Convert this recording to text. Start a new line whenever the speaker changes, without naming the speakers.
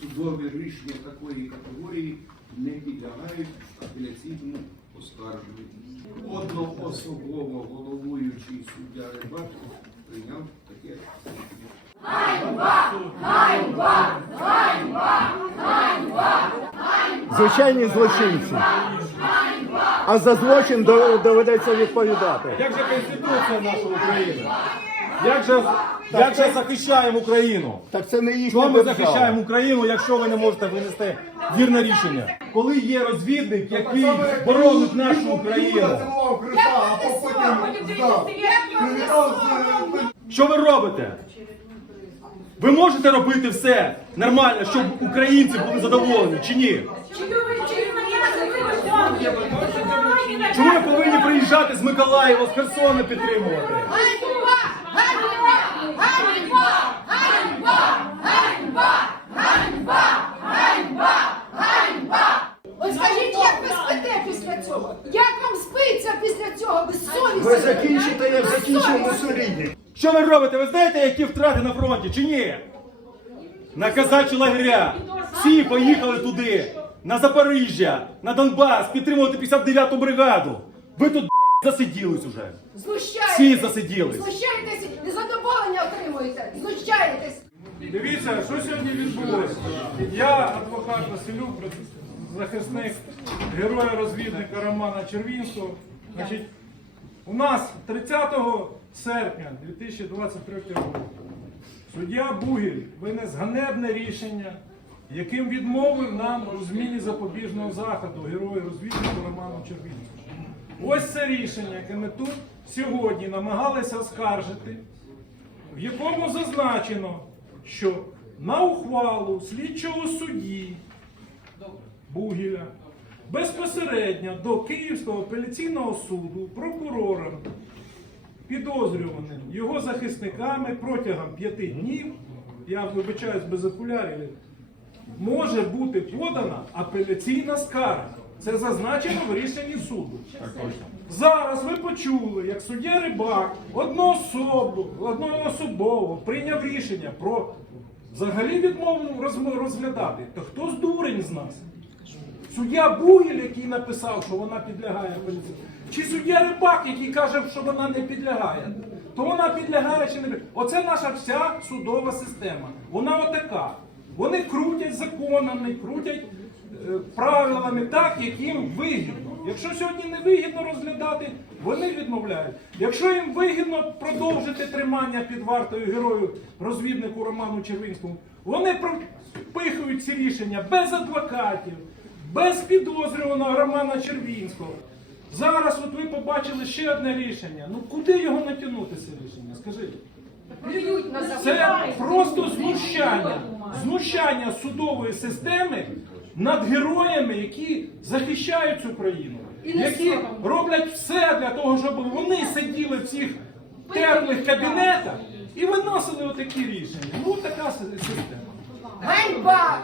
судові рішення такої категорії не підлягають апеляційному оскарженню. Одноособово головуючий суддя Рибак прийняв таке рішення.
Звичайні злочинці. А за злочин до- доведеться відповідати.
Як же Конституція наша України? Як же, як же захищаємо Україну?
Так це не їхня
Чого ми
держава.
захищаємо Україну, якщо ви не можете винести вірне рішення? Коли є розвідник, який боронить нашу Україну, що ви робите? Ви можете робити все нормально, щоб українці були задоволені чи ні? Чому ви повинні приїжджати з Миколаєва, з Херсона підтримувати?
Ганьба! Ганьба! Ганьба! Ганьба! Ганьба! Ганьба! Ось скажіть, як ви спите після цього? Як вам спиться після цього? Ви совісті?
Ви закінчите, як закінчив Мусоліні.
Що ви робите? Ви знаєте, які втрати на фронті чи ні? На казачі лагеря. Всі поїхали туди, на Запоріжжя, на Донбас, підтримувати 59-ту бригаду. Ви тут засиділись уже. Всі засиділись.
Знущаєтесь. Не задоволені.
Дивіться, що сьогодні відбулося. Я адвокат Василюк, захисник героя-розвідника Романа Червінського. Значить, у нас 30 серпня 2023 року суддя Бугіль винес ганебне рішення, яким відмовив нам у зміні запобіжного заходу герою-розвіднику Роману Червінському. Ось це рішення, яке ми тут сьогодні намагалися оскаржити в якому зазначено, що на ухвалу слідчого судді Бугіля безпосередньо до Київського апеляційного суду прокурором підозрюваним його захисниками протягом п'яти днів, я вибачаюсь без окулярів, може бути подана апеляційна скарга. Це зазначено в рішенні суду. Зараз ви почули, як суддя Рибак одноособово прийняв рішення про взагалі відмову розм- розглядати. То хто з дурень з нас? Суддя Бугіль, який написав, що вона підлягає апеляційній, чи суддя Рибак, який каже, що вона не підлягає, то вона підлягає чи не підлягає. Оце наша вся судова система. Вона отака. Вони крутять законами, крутять правилами так, як їм вигідно. Якщо сьогодні не вигідно розглядати, вони відмовляють. Якщо їм вигідно продовжити тримання під вартою герою розвіднику Роману Червінському, вони пропихують ці рішення без адвокатів, без підозрюваного Романа Червінського. Зараз от ви побачили ще одне рішення. Ну куди його натягнути це рішення? Скажіть. Це просто знущання. Знущання судової системи над героями, які захищають цю країну, які роблять все для того, щоб вони сиділи в цих теплих кабінетах і виносили отакі рішення. Ну така система.
Ганьба!